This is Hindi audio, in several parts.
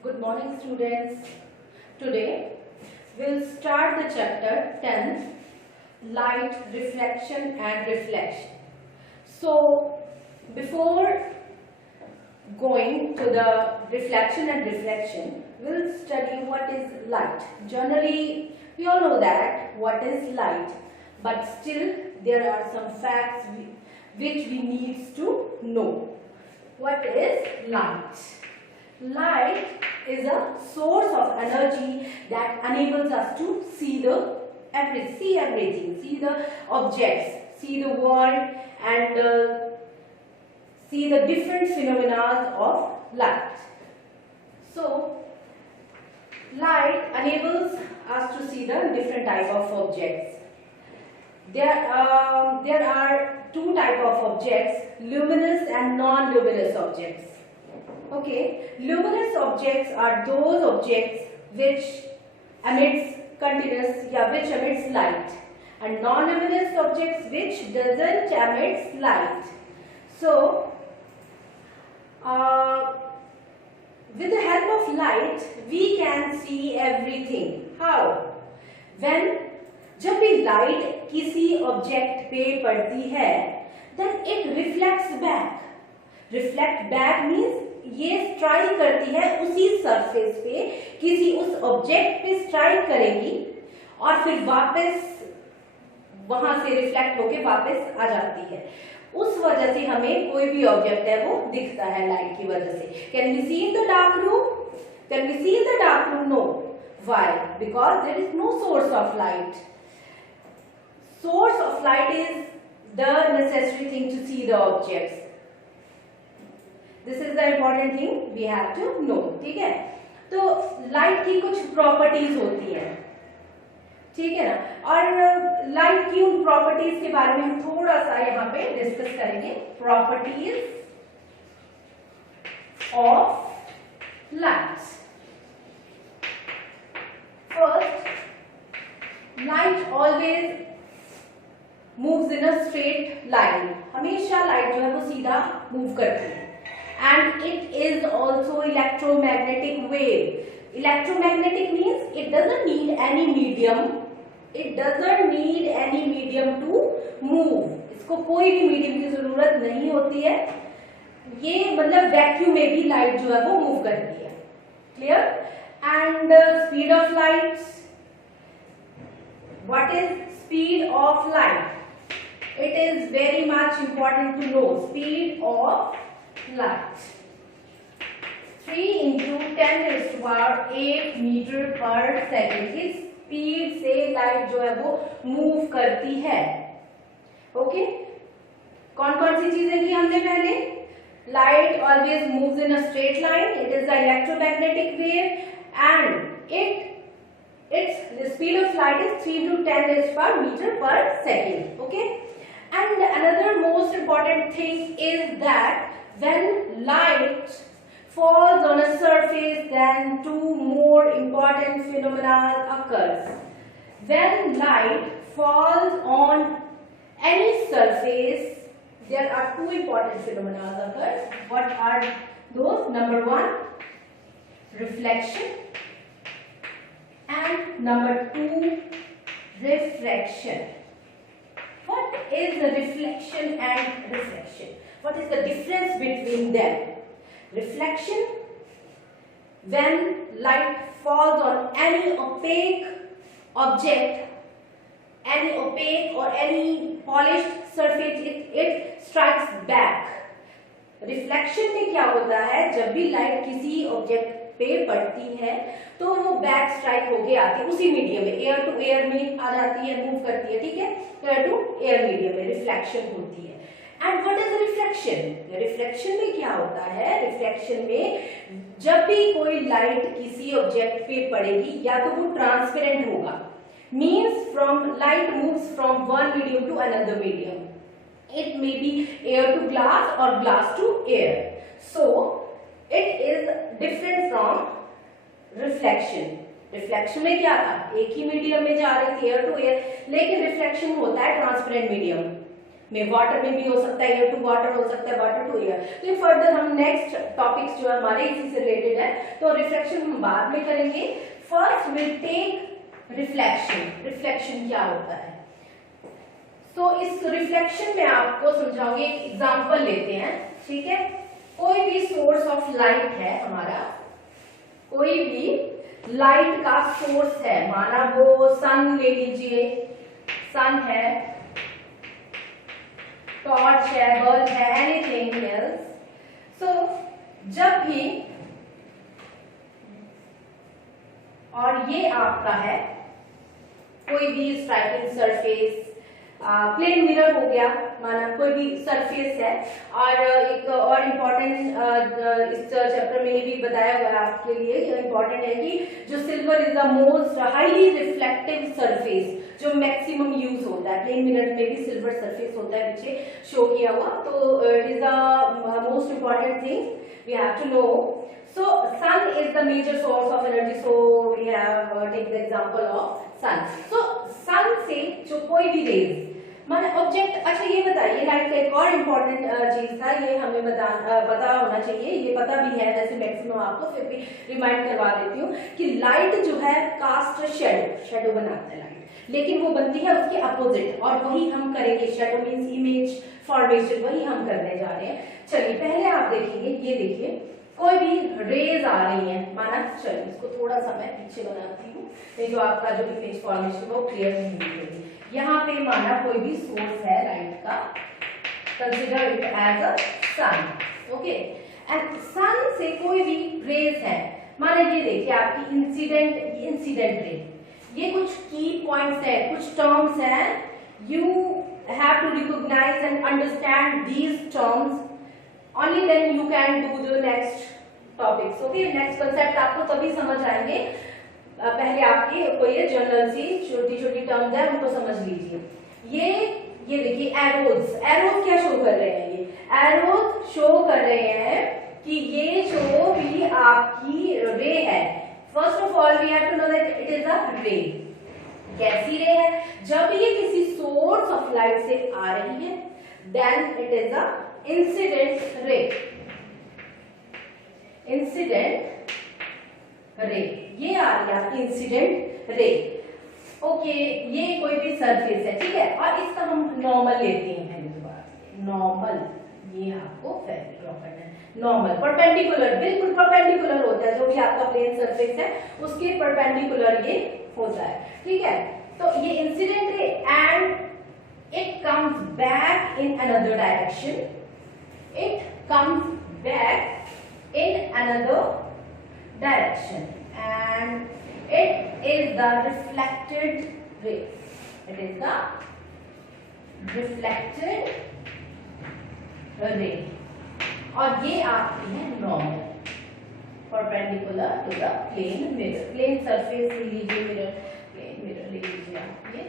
Good morning, students. Today we'll start the chapter 10, Light, Reflection and Reflection. So, before going to the reflection and reflection, we'll study what is light. Generally, we all know that what is light, but still there are some facts which we need to know. What is light? Light is a source of energy that enables us to see everything, see the objects, see the world, and see the different phenomena of light. So, light enables us to see the different type of objects. There are two type of objects: luminous and non-luminous objects. Okay, luminous objects are those objects which emits light, and non-luminous objects which doesn't emit light. So, with the help of light, we can see everything. How? जब भी लाइट किसी ऑब्जेक्ट पे पड़ती है, then it reflects back. Reflect back means ये स्ट्राइक करती है उसी सरफेस पे, किसी उस ऑब्जेक्ट पे स्ट्राइक करेगी और फिर वापस वहां से रिफ्लेक्ट होके वापस आ जाती है. उस वजह से हमें कोई भी ऑब्जेक्ट है वो दिखता है लाइट की वजह से. Can we see in the dark room? Can we see in the dark room? No. Why? Because there is no source of light. Source of light is the necessary thing to see the objects. This is the important thing we have to know. ठीक है? तो लाइट की कुछ प्रॉपर्टीज होती है, ठीक है ना? और लाइट की उन प्रॉपर्टीज के बारे में हम थोड़ा सा यहाँ पे डिस्कस करेंगे. Properties of light. First, light always moves in a straight line. हमेशा लाइट जो है वो सीधा मूव करती है. And it is also electromagnetic wave. Electromagnetic means it doesn't need any medium. It doesn't need any medium to move. इसको कोई भी मीडियम की जरूरत नहीं होती है. ये मतलब वैक्यूम में भी लाइट जो है वो मूव करती है. Clear? And speed of light. What is speed of light? It is very much important to know. Speed of light. 3 into 10 raised to power 8 meter per second. इस स्पीड से लाइट जो है वो मूव करती है. ओके, कौन कौन सी चीजें की हमने पहले? Light always moves in a straight line. It is the electromagnetic wave and the speed of light is 3 to 10 raised to power meter per second. Okay. And another most important thing is that when light falls on a surface, then two more important phenomena occurs. When light falls on any surface, there are two important phenomena occurs. What are those? Number 1, reflection, and number 2, refraction. What is the reflection and refraction? What is the difference between them? Reflection, when light falls on any opaque object, any opaque or any polished surface, it strikes back. Reflection में क्या होता है? जब भी लाइट किसी ऑब्जेक्ट पे पड़ती है तो वो बैक स्ट्राइक होके आती है उसी मीडियम में, एयर टू एयर में आ जाती है, मूव करती है. ठीक है, एयर टू एयर मीडियम में रिफ्लेक्शन होती है. And what is reflection? Reflection में क्या होता है? रिफ्लेक्शन में जब भी कोई लाइट किसी ऑब्जेक्ट पे पड़ेगी या तो वो ट्रांसपेरेंट होगा, means from light moves from one medium to another medium. It may be air to glass or glass to air. So it is different from reflection. Reflection में क्या था? एक ही मीडियम में जा रही थी, एयर टू एयर, लेकिन रिफ्लेक्शन होता है ट्रांसपेरेंट मीडियम. में, वाटर में भी हो सकता है, एयर टू वाटर हो सकता है, वाटर टू एयर। तो ये फर्दर हम नेक्स्ट टॉपिक्स जो है हमारे इसी से रिलेटेड है, तो रिफ्लेक्शन हम बाद में करेंगे। First will take reflection. Reflection क्या होता है, तो इस रिफ्लेक्शन में आपको समझाऊंगी, एक एग्जांपल लेते हैं, ठीक है। कोई भी सोर्स ऑफ लाइट है हमारा, कोई भी लाइट का सोर्स है, माना वो सन ले लीजिए, सन है, टॉर्च है, बल्ब है, एनीथिंग एल्स। सो जब भी, और ये आपका है कोई भी स्ट्राइकिंग सरफेस, प्लेन मिरर हो गया, माना कोई भी सरफेस है। और एक और इम्पोर्टेंट इस चैप्टर में ये भी बताया हुआ है आपके लिए, इम्पोर्टेंट है कि जो silver is the most highly reflective surface, जो मैक्सिमम यूज होता है। प्लेन मिरर में भी सिल्वर सरफेस होता है, पीछे शो किया हुआ, तो it is the most important thing we have to know. So sun is the major source of energy, so we have take the example of sun. So sun से जो कोई भी रेज, माने ऑब्जेक्ट, अच्छा ये बताइए लाइट का एक और इम्पोर्टेंट चीज था, ये हमें पता होना चाहिए, ये पता भी है वैसे मैक्सिमम, आपको फिर भी रिमाइंड करवा देती हूँ कि लाइट जो है कास्ट शेडो बनाता है लाइट, लेकिन वो बनती है उसके अपोजिट, और वही हम करेंगे। शेडो मीन्स इमेज फॉर्मेशन, वही हम करने जा रहे हैं। चलिए पहले आप देखेंगे, ये देखिए कोई भी रेज आ रही है, माना, चलिए इसको थोड़ा सा मैं पीछे बनाती हूँ, नहीं जो आपका जो इमेज फॉर्मेशन वो क्लियर नहीं दिखेगी। यहाँ पे माना कोई भी सोर्स है लाइट का, consider it as a sun, okay, and sun से कोई भी रेज है, माना ये देखिए आपकी इंसिडेंट रे, ये कुछ की पॉइंट्स है, कुछ टर्म्स हैं, you have to recognise and understand these terms, only then you can do the next topics, okay। next concept आपको तभी समझ आएंगे, पहले आपकी कोई ये जनरल सी छोटी छोटी टर्म्स है उनको समझ लीजिए। ये देखिए एरोज क्या शो कर रहे हैं, ये एरोज शो कर रहे हैं कि ये जो भी आपकी रे है, first of all we have to know that it is a ray. कैसी रे है, जब ये किसी सोर्स ऑफ लाइट से आ रही है then it is a incident ray, incident ray, ये आ रही है आपकी इंसिडेंट रे, ओके। ये कोई भी सरफेस है, ठीक है, और इसका हम नॉर्मल लेते हैं, पहले दोबारा नॉर्मल, ये आपको ड्रॉ करना है, नॉर्मल परपेंडिकुलर, बिल्कुल परपेंडिकुलर होता है, जो भी आपका प्लेन सरफेस है उसके परपेंडिकुलर ये होता है, ठीक है। तो ये incident ray and it comes back in another direction, it comes back in another direction and it is the reflected ray, it is the reflected ray, और ये आपकी है normal, perpendicular to the plane mirror, plane surface ले लीजिए, मिरर, प्लेन मिरर ले लीजिए आप, ये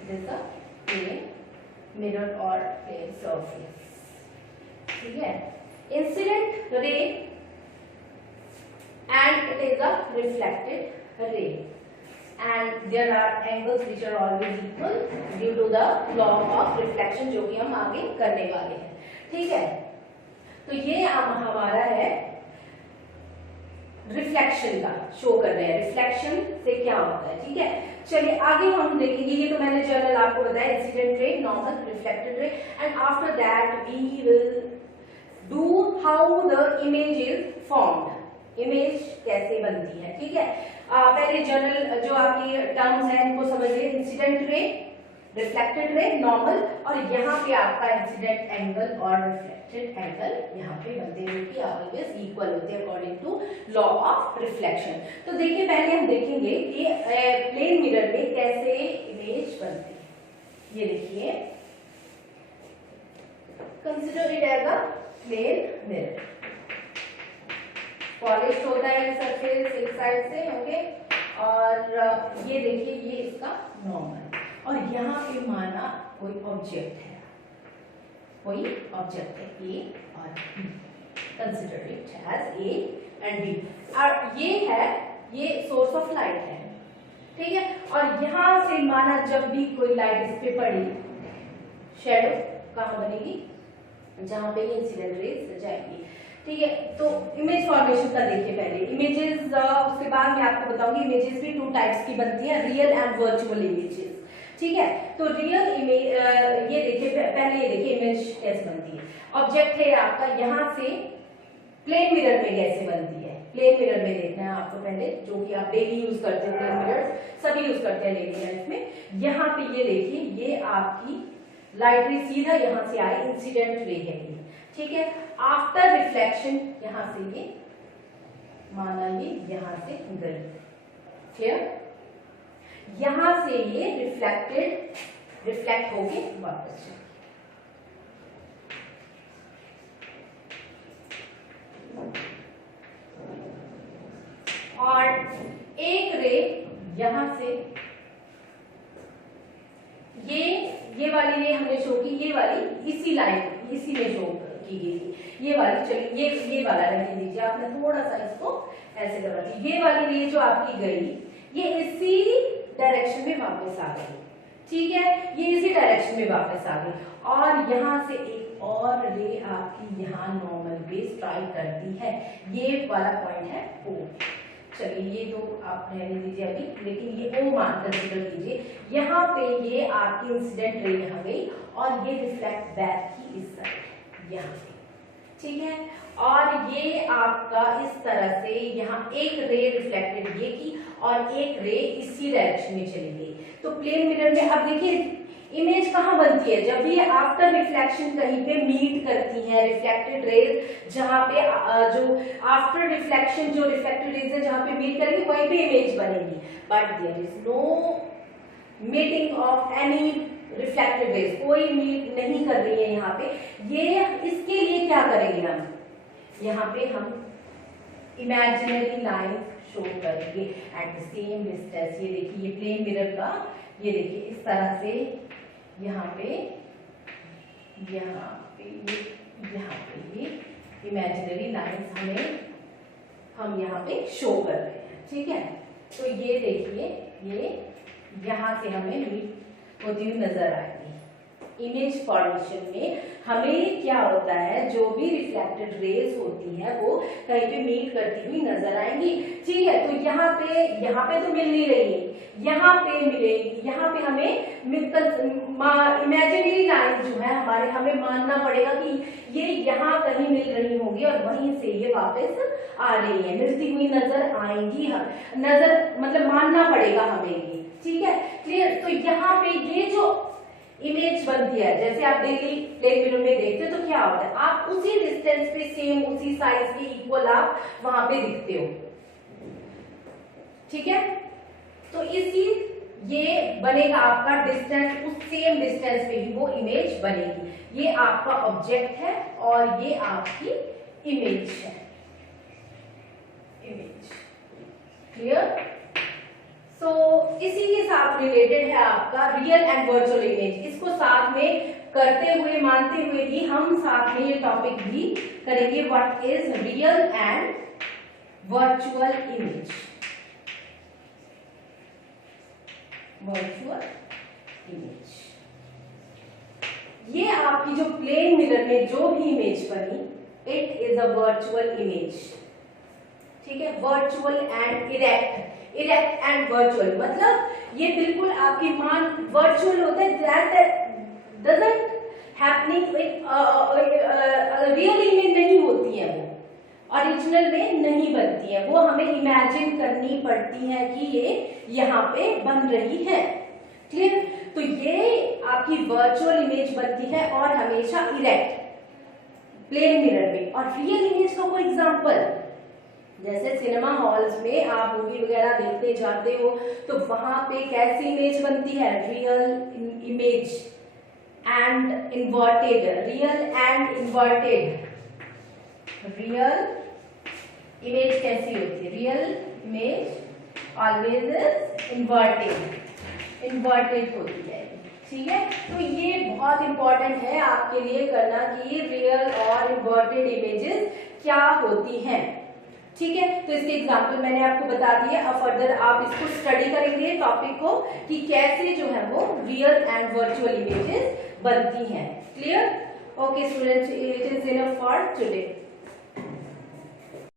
it is the plane mirror और प्लेन सरफेस, ठीक है। Incident ray and it is a reflected ray and there are angles which are always equal due to the law of reflection, जो कि हम आगे करने वाले हैं, ठीक है। तो ये हमारा है रिफ्लेक्शन का, शो कर रहे हैं रिफ्लेक्शन से क्या होता है, ठीक है। चलिए आगे हम देखेंगे, ये तो मैंने जनरल आपको बताया, incident ray, normal, reflected ray, and after that we will do how the image is formed, image कैसे बनती है, ठीक है। पहले जनरल जो आपकी टर्म्स हैं उनको समझिए, incident ray, reflected ray, normal, और यहाँ पे आपका इंसिडेंट एंगल और रिफ्लेक्टेड एंगल यहाँ पे बनते हैं, जो कि ऑलवेज इक्वल होते हैं according to law of reflection. तो देखिए पहले हम देखेंगे कि प्लेन मिरर में कैसे इमेज बनती है। ये देखिए, consider it as a plane mirror, polish होता है सरफेस एक साइड से, ओके, और ये देखिए ये इसका नॉर्मल, और यहाँ पे माना कोई ऑब्जेक्ट है, कोई ऑब्जेक्ट है ए और B, consider it as A and B, और ये है, ये सोर्स ऑफ लाइट है, ठीक है। और यहाँ से माना जब भी कोई लाइट इस पे पड़ी, शेडो कहाँ बनेगी, जहाँ पे ये इंसिडेंट रेज जाएगी, ठीक है। तो इमेज फॉर्मेशन का देखिए पहले इमेजेस, उसके बाद मैं आपको बताऊंगी इमेजेस भी 2 टाइप्स की बनती है, रियल एंड वर्चुअल इमेजेस, ठीक है। तो रियल इमेज, ये देखिए पहले, ये देखिए इमेज कैसे बनती है। ऑब्जेक्ट है आपका, यहाँ से प्लेन मिरर में कैसे बनती है, प्लेन मिरर में देखना है आपको पहले, जो कि आप डेली यूज करते हैं, प्लेन मिरर सभी यूज करते हैं डेली लाइफ में। यहाँ पे ये देखिए, ये आपकी लाइट रे सीधा यहाँ से आई, इंसिडेंट रे है ये, ठीक है। आफ्टर रिफ्लेक्शन यहाँ से ये माना ये यहाँ से गई, क्लियर। यहाँ से ये रिफ्लेक्ट होके वापस चली। और एक रे यहां से, ये वाली रे हमने शो की, ये वाली इसी लाइन इसी में शो की गई, ये वाली, चलिए ये वाला रहने दीजिए, आपने थोड़ा सा इसको ऐसे करवा दिया। ये वाली रे जो आपकी गई, ये इसी डायरेक्शन में वापस आ गई, ठीक है, ये इसी डायरेक्शन में वापस आ गई। और यहाँ से एक और रे आपकी यहाँ नॉर्मल बेस ट्राई करती है, ये वाला पॉइंट है O। चलिए ये तो आप रहने दीजिए अभी, लेकिन ये O मान कंसीडर कीजिए। यहाँ पे ये आपकी इंसिडेंट रे यहाँ गई और ये रिफ्लेक्ट बैक की इस साइड यहाँ पे, ठीक है। और ये आपका इस तरह से यहाँ एक रे रिफ्लेक्टेड ये की और एक रे इसी डायरेक्शन में चली गई। तो प्लेन मिरर में अब देखिए इमेज कहाँ बनती है, जब ये आफ्टर रिफ्लेक्शन कहीं पे मीट करती है रिफ्लेक्टेड रेज, जहाँ पे जो आफ्टर रिफ्लेक्शन जो रिफ्लेक्टेड रेज है जहाँ पे मीट करेगी वहीं पे इमेज बनेगी। But there is no meeting of any reflected rays, कोई मीट नहीं कर रही है यहाँ पे। ये इसके लिए क्या करेंगे हम, यहाँ पे हम इमेजिनरी लाइन शो करेंगे एट द सेम डिस्टेंस। ये देखिए ये प्लेन मिरर का, ये देखिए इस तरह से यहाँ पे ये इमेजिनरी लाइंस हम यहाँ पे शो कर रहे हैं, ठीक है। तो ये देखिए ये यहाँ से हमें मीट होती हुई नजर आएगी। इमेज फॉर्मेशन में हमें क्या होता है, जो भी रिफ्लेक्टेड रेज होती है वो कहीं पे मीट करती हुई नजर आएंगी, ठीक है। तो यहाँ पे तो मिल नहीं रही है, यहाँ पे मिलेगी, यहाँ पे हमें इमेजिनरी लाइन जो है हमारे, हमें मानना पड़ेगा कि ये यहाँ कहीं मिल रही होगी और वहीं से ये वापस आ रही है, मिलती हुई नजर आएंगी, नजर मतलब मानना पड़ेगा हमें ये, ठीक है, क्लियर। तो यहाँ पे ये जो इमेज बनती है, जैसे आप डेली प्लेन मिरर में देखते हो तो क्या होता है, आप उसी डिस्टेंस पे सेम उसी साइज के इक्वल आप वहां पे दिखते हो, ठीक है। तो इसी ये बनेगा आपका डिस्टेंस, उस सेम डिस्टेंस पे ही वो इमेज बनेगी। ये आपका ऑब्जेक्ट है और ये आपकी इमेज है, इमेज, क्लियर। सो इसी के साथ रिलेटेड है आपका रियल एंड वर्चुअल इमेज। इसको साथ में करते हुए मानते हुए ही हम साथ में ये टॉपिक भी करेंगे, what is real and virtual image. Virtual image, ये आपकी जो प्लेन मिरर में जो भी इमेज बनी, it is a virtual image, ठीक है। Virtual and erect and virtual, मतलब ये बिल्कुल आपकी मान वर्चुअल होता है, that doesn't happening, real image नहीं होती है, वो ओरिजिनल में नहीं बनती है, वो हमें इमेजिन करनी पड़ती है कि ये यहाँ पे बन रही है, क्लियर। तो ये आपकी वर्चुअल इमेज बनती है और हमेशा इरेक्ट प्लेन मिरर में। और रियल इमेज का कोई एग्जांपल, जैसे सिनेमा हॉल्स में आप मूवी वगैरह देखने जाते हो तो वहां पे कैसी इमेज बनती है, real image and inverted, real and inverted. Real image कैसी होती है, रियल इमेज ऑलवेज इन्वर्टेड होती है, ठीक है। तो ये बहुत इंपॉर्टेंट है आपके लिए करना कि रियल और इन्वर्टेड इमेजेस क्या होती हैं, ठीक है, तो इसके एग्जाम्पल मैंने आपको बता दिए। अब फर्दर आप इसको स्टडी करेंगे टॉपिक को कि कैसे जो है वो रियल एंड वर्चुअल इमेजेस बनती हैं। Clear? Okay students, it is enough for today.